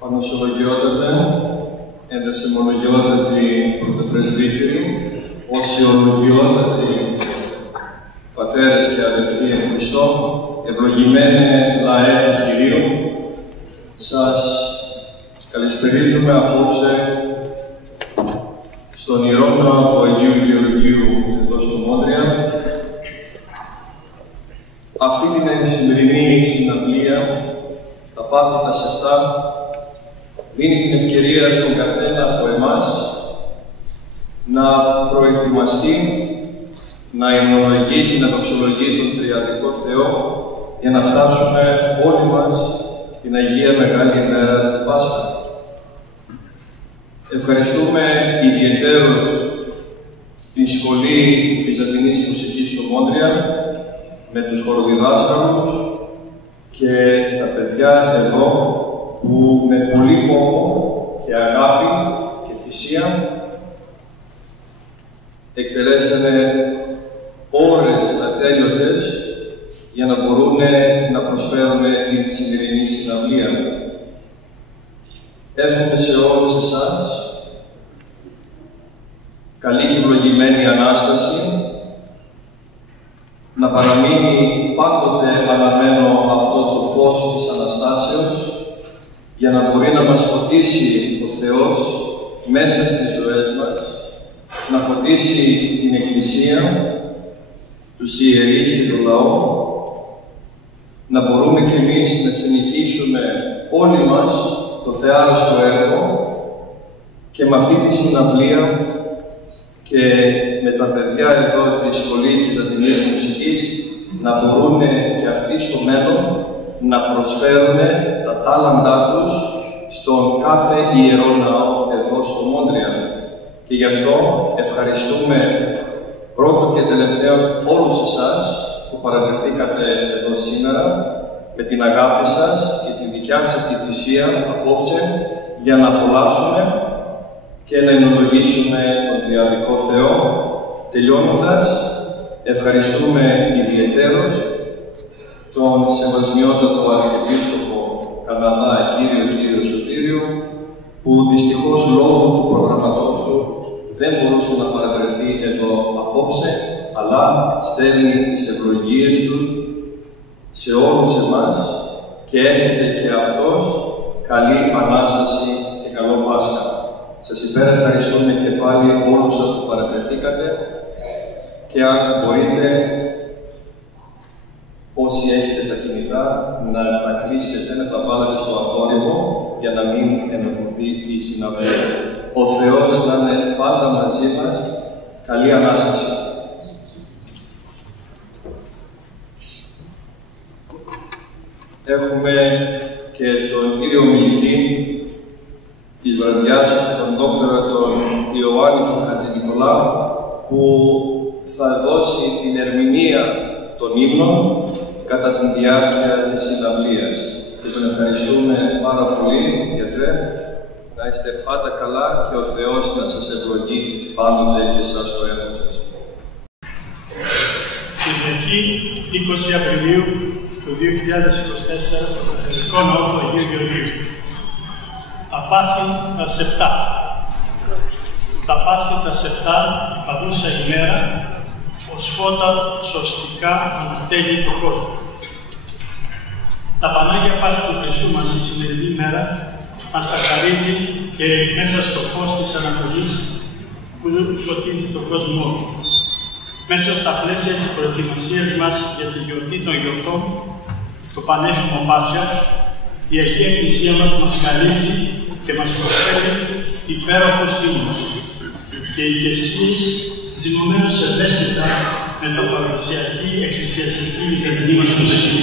Πανοσιολογιότατε, εντεσαιμολογιότατη πρωτοπρεσβύτερη, οσιολογιότατη πατέρες και αδελφοί εν Χριστώ, ευλογημένε λαέ του Κυρίου, σας καλησπερίζουμε απόψε στον Ιερό Ναό του Αγίου Γεωργίου εδώ στο Μόντρια. Αυτή την σημερινή συναυλία, τα πάθη τα σεπτά, δίνει την ευκαιρία στον καθένα από εμάς να προετοιμαστεί, να υμνολογεί και να δοξολογεί τον Τριαδικό Θεό για να φτάσουμε όλοι μας την Αγία Μεγάλη ημέρα του Πάσχα. Ευχαριστούμε ιδιαιτέρως την Σχολή Βυζαντινής Μουσικής στο Μόντρια με τους χοροδιδάσκαλους και τα παιδιά εδώ που με πολύ κόπο και αγάπη και θυσία εκτελέσανε ώρες ατέλειωτες για να μπορούν να προσφέρουν την σημερινή συναυλία. Εύχομαι σε όλους εσάς καλή και ευλογημένη Ανάσταση, να παραμείνει πάντοτε αναμένο αυτό το φως της Αναστάσεως, για να μπορεί να μας φωτίσει ο Θεός μέσα στις ζωές μας, να φωτίσει την Εκκλησία, τους ιερείς και τον λαό, να μπορούμε κι εμείς να συνεχίσουμε όλοι μας το θεάρεστο έργο και με αυτή τη συναυλία και με τα παιδιά εδώ της Σχολής Βυζαντινής Μουσικής να μπορούν και αυτοί στο μέλλον να προσφέρουν τα τάλαντά τους στον κάθε ιερό ναό εδώ στο Μόντρια. Και γι' αυτό ευχαριστούμε πρώτο και τελευταίο όλους εσάς που παραβρεθήκατε εδώ σήμερα με την αγάπη σας και την δικιά σας τη θυσία απόψε για να απολαύσουμε και να ευλογήσουμε τον Τριαδικό Θεό. Τελειώνοντας, ευχαριστούμε ιδιαιτέρως τον Σεβασμιότατο Αρχιεπίσκοπο Καναδά, κύριο Σωτήριο, που δυστυχώς λόγω του προγραμματός του δεν μπορούσε να παραβρεθεί εδώ απόψε, αλλά στέλνει τις ευλογίες του σε όλους εμάς και εύχεται και αυτός καλή Ανάσταση και καλό Πάσχα. Σας υπερευχαριστούμε και πάλι όλους σας που παραβρεθήκατε και αν μπορείτε, όσοι έχετε τα κινητά, να τα κλείσετε, να τα βάλετε στο αθόρυβο για να μην ενοχληθεί η συναυλία. Ο Θεός να είναι πάντα μαζί μας. Καλή Ανάσταση. Έχουμε και τον κύριο μιλητή της βραδιάς, τον δόκτωρα τον Ιωάννη τον Χατζηνικολάου, που θα δώσει την ερμηνεία των ύμνων κατά τη διάρκεια της συναυλίας. Και τον ευχαριστούμε πάρα πολύ, γιατρέ. Να είστε πάντα καλά και ο Θεός να σας ευλογεί πάντοτε και εσάς το έργο σας. Κυριακή 20 Απριλίου του 2024 στο Καθεδρικό Ναό του Αγίου Γεωργίου. Τα πάθη τα σεπτά. Τα πάθη τα σεπτά, η παρούσα ημέρα, ως φώτα σωστικά ανατέλει το κόσμο. Τα Πανάγια πάθη του Χριστού μας η σημερινή μέρα μας τα χαρίζει και μέσα στο φως της Ανατολής που φωτίζει τον κόσμο όλο. Μέσα στα πλαίσια της προετοιμασίας μας για τη γιορτή των γιορτών, το πανέφημο Πάσχα, η Αγία Εκκλησία μας χαρίζει και μας προσφέρει υπέροχους ύμνους και ηκεσίες ζυμωμένους ευαίσθητα με τα παραδοσιακή εκκλησιαστική βυζαντινή μας μουσική.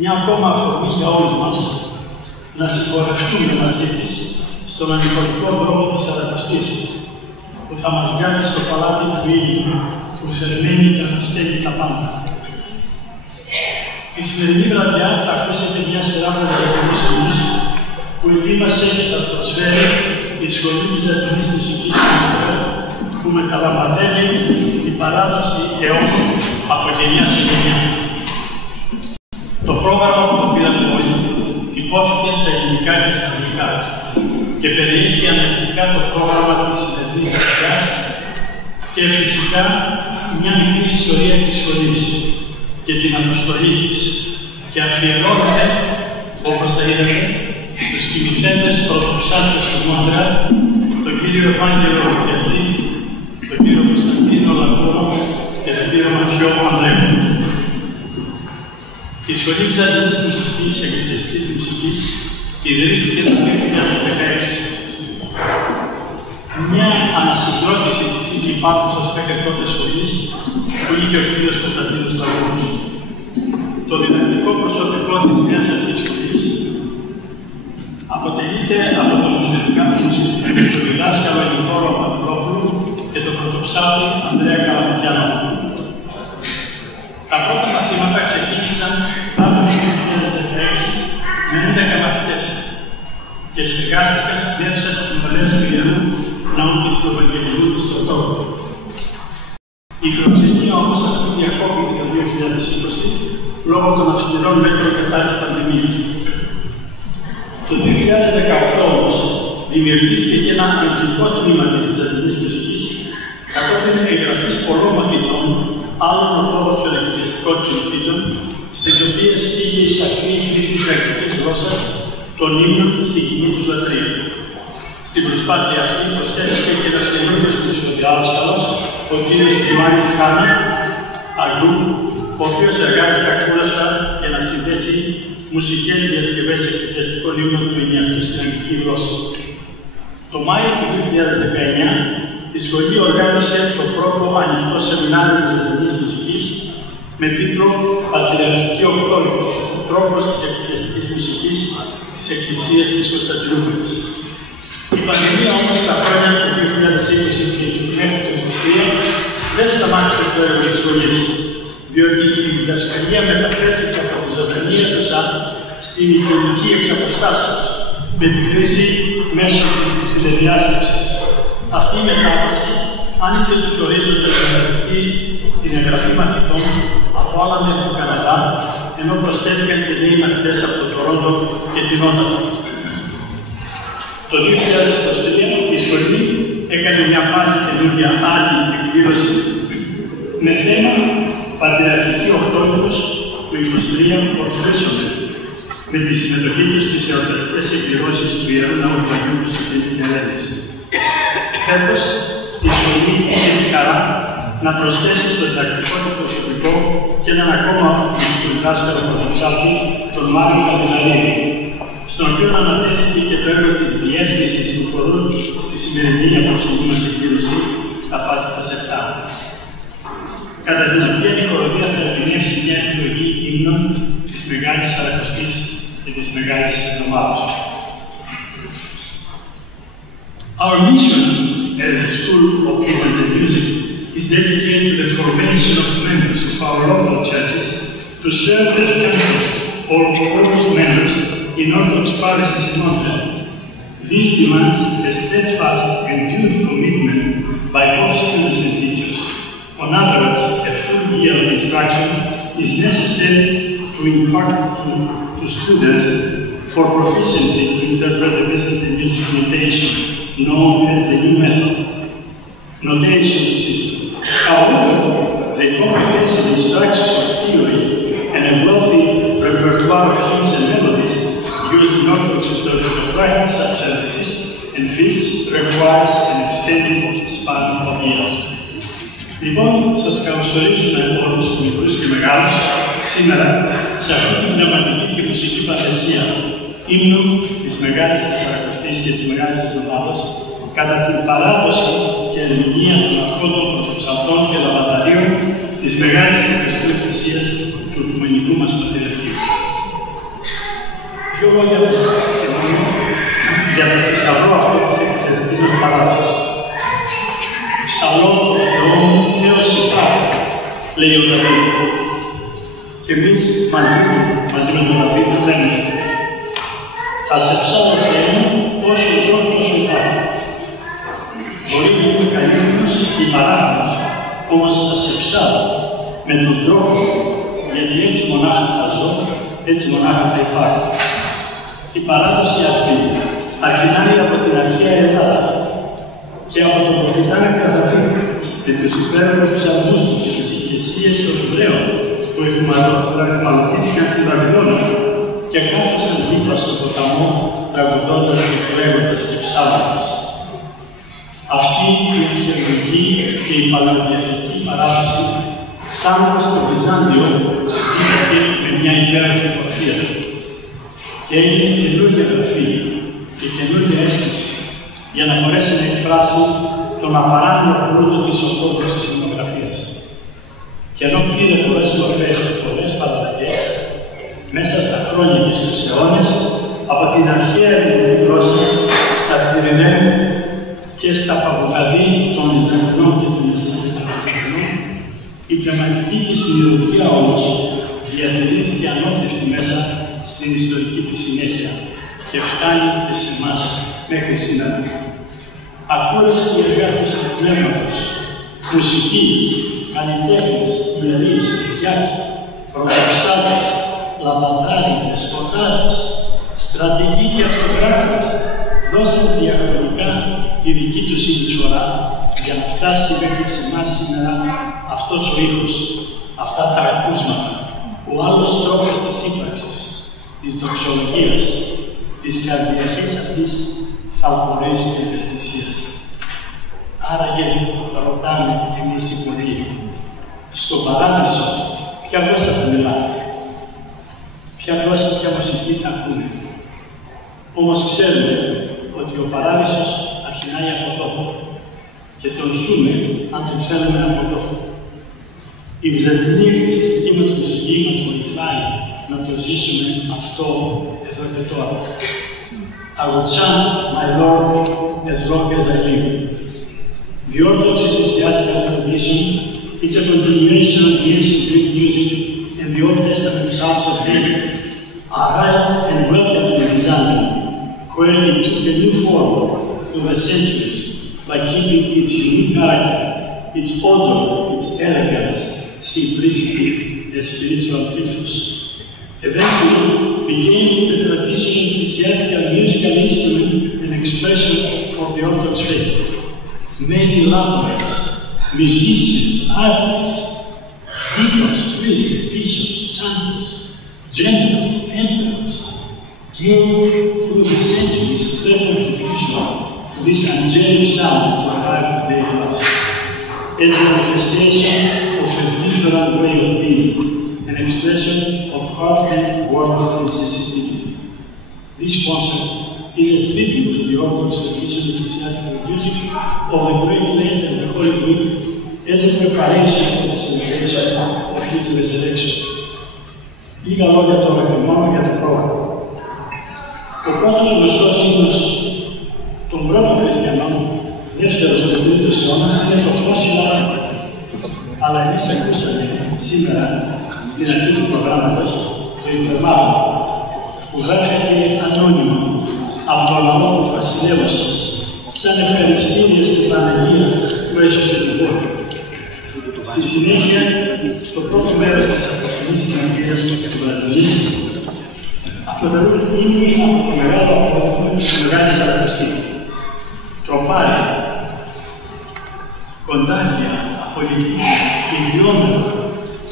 Μια ακόμα αφορμή για όλους μας να συμπορευτούμε μαζί της στον ανηφορικό δρόμο της Σαρακοστής, που θα μας βγάλει στο παλάτι του ήλιου, που θερμαίνει και αναστέλει τα πάντα. Τη σημερινή βραδιά θα ακούσετε μια σειρά από βυζαντινούς ύμνους που ετοίμασε και σας προσφέρει η Σχολή Βυζαντινής Μουσικής του Μόντρια, που μεταλαμβάνει την παράδοση αιώνων από γενιά σε γενιά. Το πρόγραμμα που το πήραμε όλοι ελληνικά και στα αγγλικά και περιέχει αναλυτικά το πρόγραμμα της σημερινής μαθητάς και φυσικά μια μικρή ιστορία της σχολής και την αποστολή της και αφιερώνεται, όπως τα είδατε, στους κοιμηθέντες πρωτοψάλτες του Μόντρα, τον κύριο Ευάγγελο Ρουκιατζή, τον κύριο Κωνσταντίνο Λαγκόνο και τον κύριο Ματιό Ανδρέου. Η Σχολή Βυζαντινής Μουσικής και Εκκλησιαστικής Μουσικής ιδρύθηκε το 2016. Μια ανασυγκρότηση της υπάρχουσας μέχρι τότε σχολής που είχε ο κύριος Κωνσταντίνος Λαγκόνος. Το διδακτικό προσωπικό της νέας αυτής σχολής αποτελείται από τον το διδάσκαλο Νικόλο Παπαδόπουλου και τον πρωτοψάλτη Ανδρέα Καλαματιάνο. Τα πρώτα μαθήματα ξεκίνησαν από το 2016 με 11 μαθητές και στεγάστηκαν στην αίθουσα της Συμβολέας του Ιερού Ναού του Ευαγγελισμού της Στοτόρου. Η φιλοξενία όμως αυτή διακόπηκε το 2020 λόγω των αυστηρών μέτρων κατά της πανδημίας. Το 2018 όμως δημιουργήθηκε και ένα αγγλικό τμήμα της Βυζαντινής Μουσικής κατόπιν εγγραφής πολλών μαθητών άλλων ορθόδοξων εκκλησιαστικών κοινοτήτων, στις οποίες είχε εισαχθεί η χρήση της αγγλικής γλώσσας των ύμνων στη κοινή του λατρεία. Στην προσπάθεια αυτή προσθέθηκε και ένας καινούργιος μουσικοδιδάσκαλος, ο κύριος Ιωάννης Χάνα, Αγγλού, ο οποίος εργάζεται ακούραστα για να συνδέσει μουσικές διασκευές εκκλησιαστικών ύμνων του ενιαυτού στην αγγλική γλώσσα. Το Μάιο του 2019, η σχολή οργάνωσε το πρώτο ανοιχτό σεμινάριο της Βυζαντινής Μουσικής με τίτλο «Πατριαρχική Οκτώλικος, ο τρόπος της εκκλησιαστικής μουσικής της Εκκλησίας της Κωνσταντινούπολης». Η πανδημία όμως στα χρόνια του 2020 και μέχρι το 2023 δεν σταμάτησε το έργο της σχολής, διότι η διδασκαλία μεταφέρθηκε από τη ζωντανή αίθουσα στην εικονική εξ αποστάσεως, με τη χρήση μέσω τηλεδιάσκεψης. Αυτή η μετάβαση άνοιξε τους ορίζοντες να αναδειχθεί την εγγραφή μαθητών από άλλα μέρη του Καναδά, ενώ προσθέθηκαν και νέοι μαθητές από το Τορόντο και την Όταβα. Το 2023 η σχολή έκανε μια πάλι καινούργια άλλη εκδήλωση με θέμα «Πατριαρχική Οκτώβριος του 23 Ορθρίσοφε», με τη συμμετοχή τους στις εορταστικές εκδηλώσεις του Ιερού Ναού του Αγίου Κωνσταντίνου Κελέδης. Φέτος, η σχολή είχε τη χαρά να προσθέσει στο διδακτικό της προσωπικό και έναν ακόμα μουσικοδιδάσκαλο πρωτοψάλτη, τον Μάριο Καπελαρίδη, στον οποίο ανατέθηκε και το έργο της διεύθυνσης του χορού στη σημερινή απόψινή μας εκδήλωση στα Πάτητα Σεπτά. Κατά την οποία η χοροδία θα ερμηνεύσει μια επιλογή ύμνων της Μεγάλης Σαρακοστής και της Μεγάλης Εβδομάδος. Our mission as a school of Byzantine music is dedicated to the formation of members of our local churches to serve as cantors or chorus members in Orthodox parishes in Montreal. This demands a steadfast and pure commitment by both students and teachers. On average, a full year of instruction is necessary to impart to students for proficiency to interpret the Byzantine music notation, known as the new method notation system. However, the comprehensive instructions of theory and a wealthy repertoire of hymns and melodies used in Orthodox liturgical practice at services and feasts requires an extended span of years. Λοιπόν, σας καλωσορίζουμε όλους τους μικρούς και μεγάλους σήμερα σε αυτή την πνευματική και μουσική πανδεσία ύμνου της Μεγάλης Τεσσαρακοστής και της Μεγάλης Εβδομάδος κατά την παράδοση και ερμηνεία των αρχόντων πρωτοψαλτών και λαμπαδαρίων της Μεγάλης του Χριστού Εκκλησίας του Οικουμενικού μας Πατριαρχείου. Δύο λόγια και μόνο για το θησαυρό αυτό της εκκλησιαστικής μας παράδοσης. Ψαλώ το Θεό έως υπάρχει, λέει ο Δαβίδ. Και εμείς μαζί με τον Δαβίδ λέμε «Θα σε ψάλω Θεέ μου όσο ζω τόσο υπάρχει». Μπορεί να είμαι καλύφωνος ή παράφωνος, όμως θα σε ψάλω με τον τρόπο, γιατί έτσι μονάχα θα ζω, έτσι μονάχα θα υπάρχω. Η παράδοση αυτή αρχινάει από την αρχαία Ελλάδα και από το προφητάνα Καδαφή με τους υπέροχους ψαλμούς του και τις ηγεσίες των Εβραίων που εκμαλωτίστηκαν στην Βαβυλώνα και κάθισαν δίπλα στον ποταμό τραγουδώντας και κλαίγοντας και ψάλοντας. Αυτή η αρχαιολογική και η παλαιοδιαθετική παράδοση φτάνοντας στο Βυζάντιο δίθηκε με μια υπέροχη πορφία και έγινε καινούργια γραφή και καινούργια αίσθηση για να μπορέσει να εκφράσει τον απαράμιλο πλούτο της ορθόδοξης ικανογραφίας. Και ενώ πήρε πολλές μορφές και πολλές παραταγές, μέσα στα χρόνια και στους αιώνες, από την αρχαία ελληνική γλώσσα, στα Πυρηναία και στα παπουκαδί των Βυζαντινών και των Βυζαντινών, η πνευματική της μυρωδιά όμως διατηρήθηκε ανώθευτη μέσα στην ιστορική της συνέχεια και φτάνει και σε εμάς μέχρι σήμερα. Ακούραστοι εργάτες του πνεύματος, μουσικοί, καλλιτέχνες, ιερείς, κυριάκοι, πρωτοψάλτες, λαμπαδάροι, δεσποτάδες, στρατηγοί και αυτοκράτορες δώσαν διαχρονικά τη δική τους συνεισφορά για να φτάσει μέχρι σε εμάς σήμερα αυτός ο ήχος, αυτά τα ακούσματα, ο άλλος τρόπος της ύπαρξης, της δοξολογίας, της καρδιακής αυτής θαυμορρής και ευαισθησίας. Άραγε ρωτάμε εμείς οι πολλοί, στον παράδεισο ποια γλώσσα θα μιλάνε, ποια γλώσσα, ποια μουσική θα ακούνε. Όμως ξέρουμε ότι ο παράδεισος αρχινάει από εδώ και τον ζούμε αν τον ξέρουμε από εδώ. Η βυζαντινή εκκλησιαστική μας μουσική μας βοηθάει να το ζήσουμε αυτό εδώ και τώρα. I will chant, my Lord, as long as I live. The Orthodox ecclesiastical tradition is a continuation of the ancient Greek music and the Old Testament psalms of David, arrived and welcomed in Byzantium, where it took a new form through the centuries by keeping its unique character, its odor, its elegance, simplicity, and spiritual ethos. Eventually, became the traditional ecclesiastical musical instrument and expression of the Orthodox faith. Many lamplights, musicians, artists, deacons, priests, bishops, chanters, generals, emperors gave through the centuries their contribution to this angelic sound to arrive today to us, as a manifestation of a different way of being, an expression of heartfelt warmth and sensitivity. This concert is a tribute to the Orthodox tradition of ecclesiastical music of the Great Lent and the Holy Week as a preparation for the celebration of His resurrection. Λίγα λόγια τώρα και μόνο για το πρόγραμμα. Ο πρώτος γνωστός ύμνος των πρώτων χριστιανών, δεύτερος και τρίτος αιώνας, είναι το Φώσιλα. Αλλά εμείς ακούσαμε σήμερα στην αρχή του προγράμματος το υπερμάγο, που γράφεται ανώνυμα από το λαό της βασιλεύωσης, σαν ευχαριστήρια στην Παναγία που έσωσε τον κόσμο. Στη συνέχεια, στο πρώτο μέρος της Αποστολής Συναντίας και του Πλατωνής, αποτελούν ύμνοι από το μεγάλο απόδειγμα της Μεγάλης Σαρακοστή. Τροπάρια, κοντάκια, απολυτήρια, ιδιόμενα,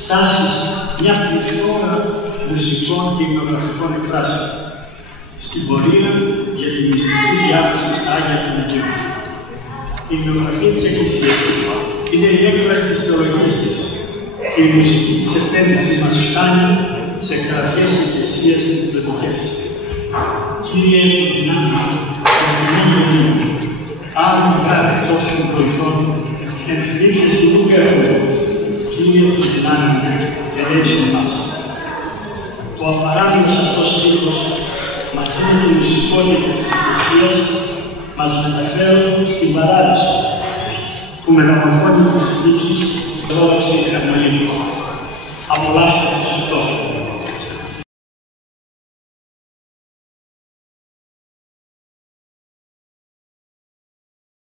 στάσεις, μια πληθώρα μουσικών και ικανογραφικών εκφράσεων. Στην πορεία για τη μυστική διάβαση στα Άγια του Αγίου. Η ικανογραφία της Εκκλησίας είναι η έκφραση της θεολογίας της και η μουσική της επένδυσης μας φτάνει σε γραφές εκκλησίες και εκδοτικές. Κύριε, η δυνάμει, σε θυμή μου, αν γράφει τόσο βοηθών, εν θλίψεις ή μου έχουμε, Κύριε, η δυνάμει μου, ελέησον μας. Ο απαράμιλος αυτός στίχος, μαζί με τη μουσικότητα της Εκκλησίας, μας μεταφέρουν στην Παράδεισο, που μεταμορφώνει τις θλίψεις ορθόδοξη γραμμή. Απολαύστε τους